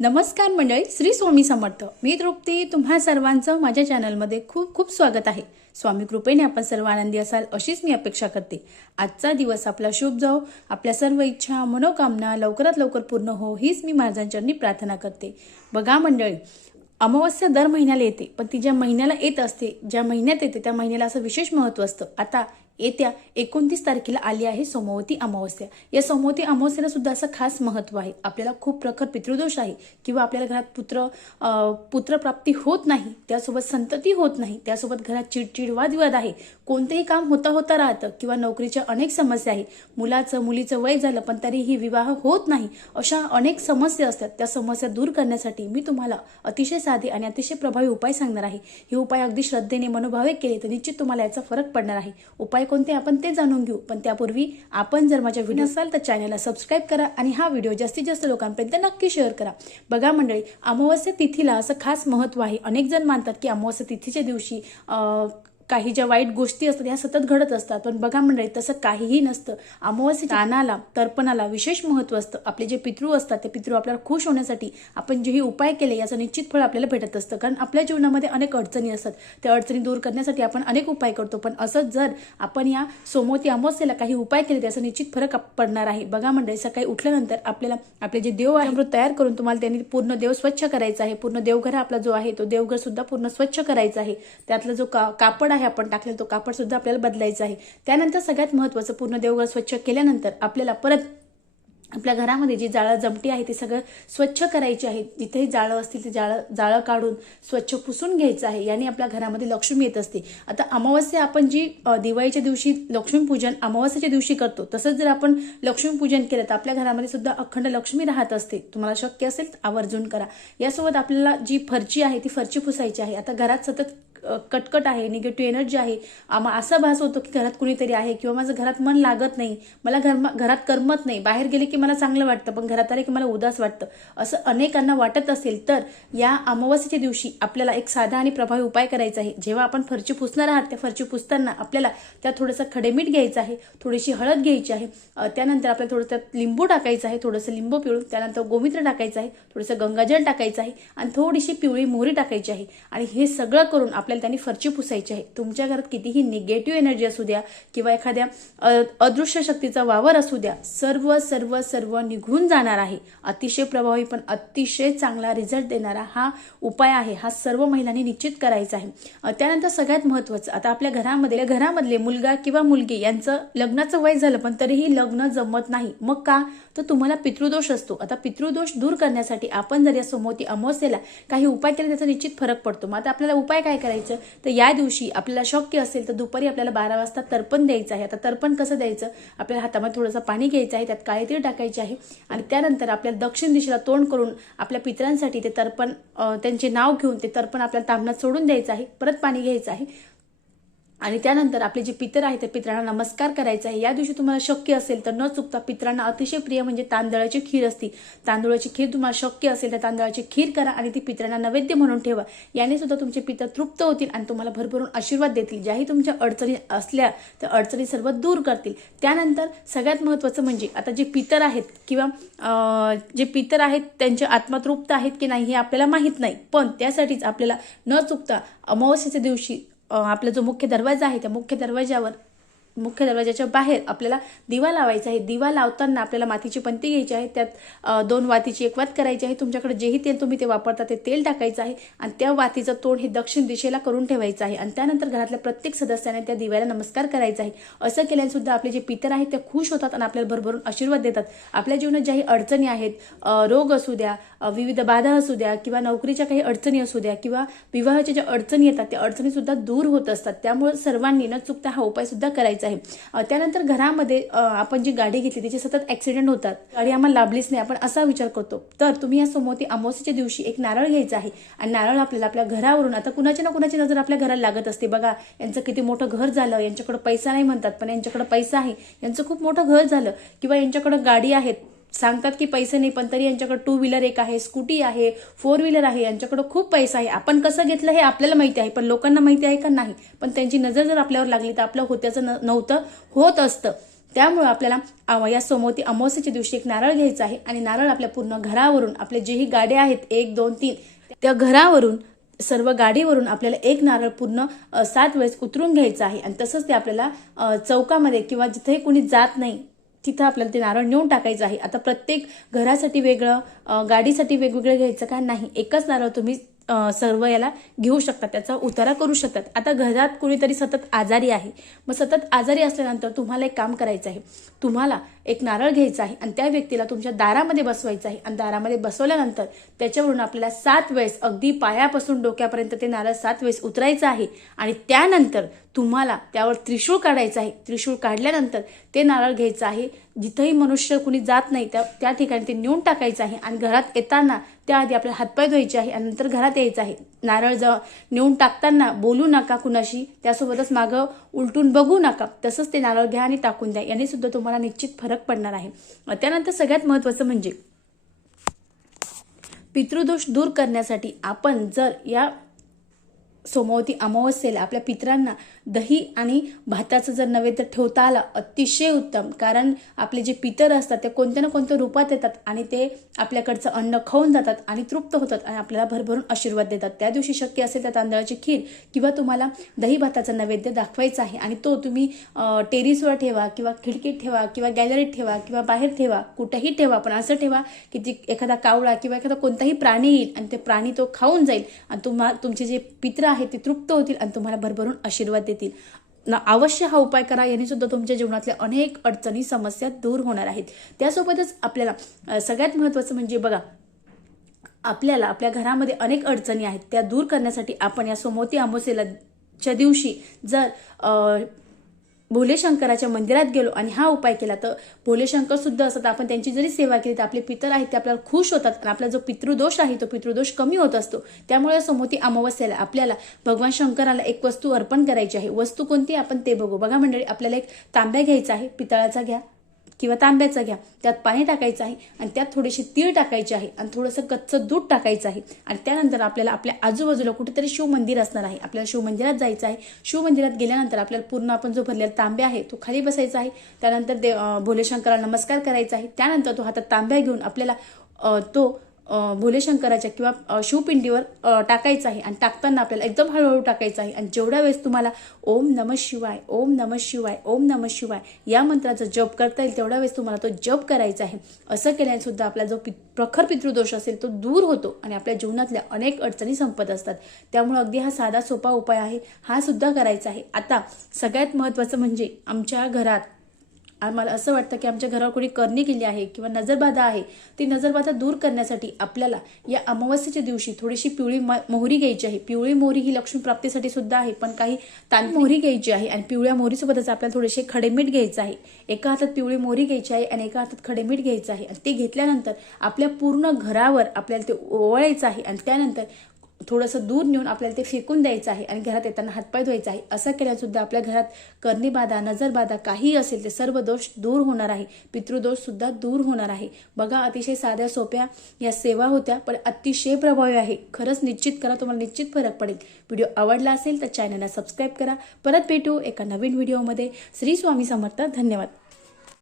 नमस्कार मंडळी श्री स्वामी समर्थ. मी तृप्ती तुम्हा सर्वांचं माझ्या चॅनलमध्ये खूप खूप स्वागत आहे. स्वामी कृपेने आपण सर्व आनंदी असाल अशीच मी अपेक्षा करते. आजचा दिवस आपला शुभ जाओ आपल्या सर्व इच्छा मनोकामना लवकरात लवकर पूर्ण हो हीच मी माझ्यांचरणी प्रार्थना करते. बघा मंडळी अमावस्या दर महिन्याला येते पण ती ज्या महिन्याला येत असते ज्या महिन्यात येते त्या महिन्याला असं विशेष महत्त्व असतं. आता येत्या एकोणतीस तारखेला आली आहे सोमवती अमावस्या. या सोमवती अमावस्याला सुद्धा असं खास महत्त्व आहे. आपल्याला खूप प्रखर पितृदोष आहे किंवा आपल्याला घरात पुत्र पुत्रप्राप्ती होत नाही त्यासोबत संतती होत नाही त्यासोबत घरात चिडचिड वादविवाद आहे. कोणतेही काम होता होता राहतं किंवा नोकरीच्या अनेक समस्या आहे मुलाचं मुलीचं वय झालं पण तरीही विवाह होत नाही अशा अनेक समस्या असतात. त्या समस्या दूर करण्यासाठी मी तुम्हाला अतिशय साधे आणि अतिशय प्रभावी उपाय सांगणार आहे. हे उपाय अगदी श्रद्धेने मनोभावे केले तर निश्चित तुम्हाला याचा फरक पडणार आहे. उपाय कोणते आपण ते जाणून घेऊ. पण त्यापूर्वी आपण जर माझ्या व्हिडिओ असाल तर चॅनलला सबस्क्राईब करा आणि हा व्हिडिओ जास्तीत जास्त लोकांपर्यंत नक्की शेअर करा. बघा मंडळी अमावस्या तिथीला असं खास महत्त्व आहे. अनेक जण मानतात की अमावस्या तिथीच्या दिवशी काही ज्या वाईट गोष्टी असतात ह्या सतत घडत असतात. पण बघा मंडळी तसं काहीही नसतं. अमावस्येच्या दानाला तर्पणाला विशेष महत्त्व असतं. आपले जे पितृ असतात ते पितृ आपल्याला खुश होण्यासाठी आपण जेही उपाय केले याचं निश्चित फळ आपल्याला भेटत असतं. कारण आपल्या जीवनामध्ये अनेक अडचणी असतात. त्या अडचणी दूर करण्यासाठी आपण अनेक उपाय करतो. पण असंच जर आपण या सोमवती अमावस्येला काही उपाय केले त्याचा निश्चित फरक पडणार आहे. बघा मंडळी सकाळी उठल्यानंतर आपल्याला आपले जे देव आहे तयार करून तुम्हाला त्यांनी पूर्ण देव स्वच्छ करायचा आहे. पूर्ण देवघर आपला जो आहे तो देवघर सुद्धा पूर्ण स्वच्छ करायचा आहे. त्यातला जो का कापड आहे आपण टाकलेला तो कापड सुद्धा आपल्याला बदलायचा आहे. त्यानंतर सगळ्यात महत्वाचं पूर्ण देवघर स्वच्छ केल्यानंतर आपल्याला परत आपल्या घरामध्ये जी जाळं जमटी आहे ती सगळं स्वच्छ करायची आहे. जिथेही जाळं असतील ते जाळं जाळं काढून स्वच्छ पुसून घ्यायचं आहे. याने आपल्या घरामध्ये लक्ष्मी येत असते. आता अमावस्या आपण जी दिवाळीच्या दिवशी लक्ष्मीपूजन अमावस्याच्या दिवशी करतो तसंच जर आपण लक्ष्मीपूजन केलं तर आपल्या घरामध्ये सुद्धा अखंड लक्ष्मी राहत असते. तुम्हाला शक्य असेल तर आवर्जून करा. यासोबत आपल्याला जी फरची आहे ती फरची पुसायची आहे. आता घरात सतत कटकट आहे निगेटिव्ह एनर्जी आहे. आम्हा असा भास होतो की घरात कुणीतरी आहे किंवा माझं घरात मन लागत नाही. मला घर घरात करमत नाही. बाहेर गेले की मला चांगलं वाटतं पण घरात आले की मला उदास वाटतं. असं अनेकांना वाटत असेल तर या अमावस्येच्या दिवशी आपल्याला एक साधा आणि प्रभावी उपाय करायचा आहे. जेव्हा आपण फरची पुसणार आहात त्या फरची पुसताना आपल्याला त्यात थोडंसं खडेमीठ घ्यायचं आहे थोडीशी हळद घ्यायची आहे. त्यानंतर आपल्याला थोडं त्यात लिंबू टाकायचं आहे थोडंसं लिंबू पिळून त्यानंतर गोमित्र टाकायचं आहे थोडंसं गंगाजल टाकायचं आहे आणि थोडीशी पिवळी मोहरी टाकायची आहे. आणि हे सगळं करून आपल्याला त्यांनी फरची पुसायची आहे. तुमच्या घरात कितीही निगेटिव्ह एनर्जी असू द्या किंवा एखाद्या अदृश्य शक्तीचा वावर असू द्या सर्व सर्व सर्व निघून जाणार आहे. अतिशय प्रभावी पण अतिशय चांगला रिझल्ट देणारा हा उपाय आहे. हा सर्व महिलांनी निश्चित करायचा आहे. त्यानंतर सगळ्यात महत्वाचं आता आपल्या घरामध्ये घरामधले मुलगा किंवा मुलगी यांचं लग्नाचं वय झालं पण तरीही लग्न जमत नाही. मग का? तर तुम्हाला पितृदोष असतो. आता पितृदोष दूर करण्यासाठी आपण जर या सोमवती अमावस्येला काही उपाय केले त्याचा निश्चित फरक पडतो. मग आता आपल्याला उपाय काय करायचं? तर या दिवशी आपल्याला शक्य असेल तर दुपारी आपल्याला बारा वाजता तर्पण द्यायचं आहे. आता तर्पण कसं द्यायचं? आपल्याला हातामध्ये थोडंसं पाणी घ्यायचं आहे त्यात काळे तीळ टाकायचे आहे आणि त्यानंतर आपल्याला दक्षिण दिशेला तोंड करून आपल्या पितरांसाठी ते तर्पण त्यांचे नाव घेऊन ते तर्पण आपल्याला तांबणात सोडून द्यायचं आहे. परत पाणी घ्यायचं आहे. आणि त्यानंतर आपले जे पितर आहे त्या पितरांना नमस्कार करायचा आहे. या दिवशी तुम्हाला शक्य असेल तर न चुकता पितरांना अतिशय प्रिय म्हणजे तांदळाची खीर असती. तांदळाची खीर तुम्हाला शक्य असेल तर तांदळाची खीर करा आणि ती पितरांना नैवेद्य म्हणून ठेवा. याने सुद्धा तुमचे पितर तृप्त होतील आणि तुम्हाला भरभरून आशीर्वाद देतील. ज्याही तुमच्या अडचणी असल्या त्या अडचणी सर्व दूर करतील. त्यानंतर सगळ्यात महत्त्वाचं म्हणजे आता जे पितर आहेत किंवा जे पितर आहेत त्यांचे आत्मा तृप्त आहेत की नाही हे आपल्याला माहीत नाही. पण त्यासाठीच आपल्याला न चुकता अमावस्येच्या दिवशी आपला जो मुख्य दरवाजा आहे त्या मुख्य दरवाजावर मुख्य दरवाजाच्या बाहेर आपल्याला दिवा लावायचा आहे. दिवा लावताना आपल्याला मातीची पंती घ्यायची आहे. त्यात दोन वातीची एक वात करायची आहे. तुमच्याकडे जेही तेल तुम्ही ते वापरता ते तेल टाकायचं आहे आणि त्या वातीचं तोंड हे दक्षिण दिशेला करून ठेवायचं आहे. आणि त्यानंतर घरातल्या प्रत्येक सदस्याने त्या दिव्याला नमस्कार करायचा आहे. असं केल्याने सुद्धा आपले जे पितर आहेत ते खुश होतात आणि आपल्याला भरभरून आशीर्वाद देतात. आपल्या जीवनात ज्याही अडचणी आहेत रोग असू द्या विविध बाधा असू द्या किंवा नोकरीच्या काही अडचणी असू द्या किंवा विवाहाच्या ज्या अडचणी येतात त्या अडचणी सुद्धा दूर होत असतात. त्यामुळे सर्वांनी न चुकता हा उपाय सुद्धा करायचा आहे. आहे. त्यानंतर घरामध्ये आपण जी गाडी घेतली त्याचे सतत ऍक्सिडेंट होतात. गाडी आम्हाला लाभलीच नाही आपण असा विचार करतो. तर तुम्ही या सोमवती अमावस्येच्या दिवशी एक नारळ घ्यायचा आहे. आणि नारळ आपल्याला आपल्या घरावरून आता कुणाची ना कुणाची नजर आपल्या घराला लागत असते. बघा यांचं किती मोठं घर झालं यांच्याकडे पैसा नाही म्हणतात पण यांच्याकडे पैसा आहे. यांचं खूप मोठं घर झालं. किंवा यांच्याकडे गाडी आहेत सांगतात की पैसे नाही पण तरी यांच्याकडे टू व्हीलर एक आहे स्कूटी आहे फोर व्हीलर आहे यांच्याकडे खूप पैसा आहे. आपण कसं घेतलं हे आपल्याला माहिती आहे पण लोकांना माहिती आहे का? नाही. पण त्यांची नजर जर आपल्यावर लागली तर आपलं होत्याचं न- नव्हतं होत असतं. त्यामुळे आपल्याला या सोमवती अमावस्याच्या दिवशी एक नारळ घ्यायचा आहे आणि नारळ आपल्या पूर्ण घरावरून आपले जेही गाड्या आहेत एक दोन तीन त्या घरावरून सर्व गाडीवरून आपल्याला एक नारळ पूर्ण सात वेळेस उतरून घ्यायचं आहे. आणि तसंच ते आपल्याला चौकामध्ये किंवा जिथे कोणी जात नाही तिथं आपल्याला ते नारळ नेऊन टाकायचं आहे. आता प्रत्येक घरासाठी वेगळं गाडीसाठी वेगवेगळं घ्यायचं का? नाही. एकच नारळ तुम्ही सर्व याला घेऊ शकता. त्याचा उतारा करू शकतात. आता घरात कुणीतरी सतत आजारी आहे. मग सतत आजारी असल्यानंतर तुम्हाला एक काम करायचं आहे. तुम्हाला एक नारळ घ्यायचा आहे आणि त्या व्यक्तीला तुमच्या दारामध्ये बसवायचं आहे. आणि दारामध्ये बसवल्यानंतर त्याच्यावरून आपल्याला सात वेळेस अगदी पायापासून डोक्यापर्यंत ते नारळ सात वेळेस उतरायचं आहे. आणि त्यानंतर तुम्हाला त्यावर त्रिशूळ काढायचं आहे. त्रिशूळ काढल्यानंतर ते नारळ घ्यायचं आहे. जिथंही मनुष्य कुणी जात नाही त्या त्या ठिकाणी ते नेऊन टाकायचं आहे आणि घरात येताना त्याआधी आपल्याला हातपाय धुवायचे आहे आणि नंतर घरात यायचं आहे. नारळ जवळ नेऊन टाकताना बोलू नका कुणाशी त्यासोबतच मागं उलटून बघू नका. तसंच ते नारळ घ्या आणि टाकून द्या. याने सुद्धा तुम्हाला निश्चित फरक पडणार आहे. त्यानंतर सगळ्यात महत्त्वाचं म्हणजे पितृदोष दूर करण्यासाठी आपण जर या सोमवती अमावस्येला आपल्या पितरांना दही आणि भाताचं जर नैवेद्य ठेवता आलं अतिशय उत्तम. कारण आपले जे पितर असतात ते कोणत्या ना कोणत्या रूपात येतात आणि ते आपल्याकडचं अन्न खाऊन जातात आणि तृप्त होतात आणि आपल्याला भरभरून आशीर्वाद देतात. त्या दिवशी शक्य असेल त्या तांदळाची खीर किंवा तुम्हाला दही भाताचा नैवेद्य दाखवायचा आहे आणि तो तुम्ही टेरिसवर ठेवा किंवा खिडकीत ठेवा किंवा गॅलरीत ठेवा किंवा बाहेर ठेवा कुठेही ठेवा पण असं ठेवा की ती एखादा कावळा किंवा एखादा कोणताही प्राणी येईल आणि ते प्राणी तो खाऊन जाईल आणि तुम्हा तुमचे जे पित्र आहेत ते तृप्त होतील आणि तुम्हाला भरभरून आशीर्वाद देतील. ना अवश्य हा उपाय करा. याने सुद्धा तुमच्या जीवनातल्या अनेक अडचणी समस्या दूर होणार आहेत. त्यासोबतच आपल्याला सगळ्यात महत्त्वाचं म्हणजे बघा आपल्याला आपल्या घरामध्ये अनेक अडचणी आहेत. त्या दूर करण्यासाठी आपण या सोमवती अमावस्येला च्या दिवशी जर भोले शंकराच्या मंदिरात गेलो आणि हा उपाय केला तर भोले शंकर सुद्धा असतात. आपण त्यांची जरी सेवा केली तर आपले पितर आहेत ते आपल्याला खुश होतात. आणि आपला जो पितृदोष आहे तो पितृदोष कमी होत असतो. त्यामुळे सोमवती अमावस्याला आपल्याला भगवान शंकराला एक वस्तू अर्पण करायची आहे. वस्तू कोणती आपण ते बघू. बघा मंडळी आपल्याला एक तांब्या घ्यायचा आहे. पितळाचा घ्या. किंवा तांब्याचा घ्या. त्यात पाणी टाकायचं आहे आणि त्यात थोडीशी तीळ टाकायची आहे आणि थोडंसं कच्चं दूध टाकायचं आहे. आणि त्यानंतर आपल्याला आपल्या आजूबाजूला कुठेतरी शिव मंदिर असणार आहे. आपल्याला शिव मंदिरात जायचं आहे. शिव मंदिरात गेल्यानंतर आपल्याला पूर्ण आपण जो भरलेला तांब्या आहे तो खाली बसायचा आहे. त्यानंतर देव भोलेशंकराला नमस्कार करायचा आहे. त्यानंतर तो हातात तांब्या घेऊन आपल्याला तो भोलेशंकराच्या किंवा शिवपिंडीवर टाकायचं आहे आणि टाकताना आपल्याला एकदम हळूहळू टाकायचं आहे. आणि जेवढ्या वेळेस तुम्हाला ओम नम शिवाय ओम नम शिवाय ओम नम शिवाय या मंत्राचा जप करता येईल तेवढ्या वेळेस तुम्हाला तो जप करायचा आहे. असं केल्याने सुद्धा आपला जो पि प्रखर पितृदोष असेल तो दूर होतो आणि आपल्या जीवनातल्या अनेक अडचणी संपत असतात. त्यामुळे अगदी हा साधा सोपा उपाय आहे. हा सुद्धा करायचा आहे. आता सगळ्यात महत्त्वाचं म्हणजे आमच्या घरात आम्हाला असं वाटतं की आमच्या घरावर कोणी करणी केली आहे किंवा नजरबाधा आहे ती नजरबाधा दूर करण्यासाठी आपल्याला या अमावस्येच्या दिवशी थोडीशी पिवळी म- मोहरी घ्यायची आहे. पिवळी मोहरी ही लक्ष्मी प्राप्तीसाठी सुद्धा आहे पण काही तान मोहरी घ्यायची आहे आणि पिवळ्या मोहरीसोबतच आपल्याला थोडेसे खडेमीठ घ्यायचं आहे. एका हातात पिवळी मोहरी घ्यायची आहे आणि एका हातात खडेमीठ घ्यायचं आहे. आणि ते घेतल्यानंतर आपल्या पूर्ण घरावर आपल्याला ते ओवाळायचं आहे आणि त्यानंतर थोडंसं दूर नेऊन आपल्याला ते फेकून द्यायचं आहे आणि घरात येताना हातपाय धुवायचा आहे असं केल्यासुद्धा आपल्या घरात कर्णीबाधा नजरबाधा काही असेल ते सर्व दोष दूर होणार आहे. पितृदोषसुद्धा दूर होणार आहे. बघा अतिशय साध्या सोप्या या सेवा होत्या पण अतिशय प्रभावी आहे. खरंच निश्चित करा तुम्हाला निश्चित फरक पडेल. व्हिडिओ आवडला असेल तर चॅनलला सबस्क्राईब करा. परत भेटू एका नवीन व्हिडिओमध्ये. श्री स्वामी समर्थ. धन्यवाद.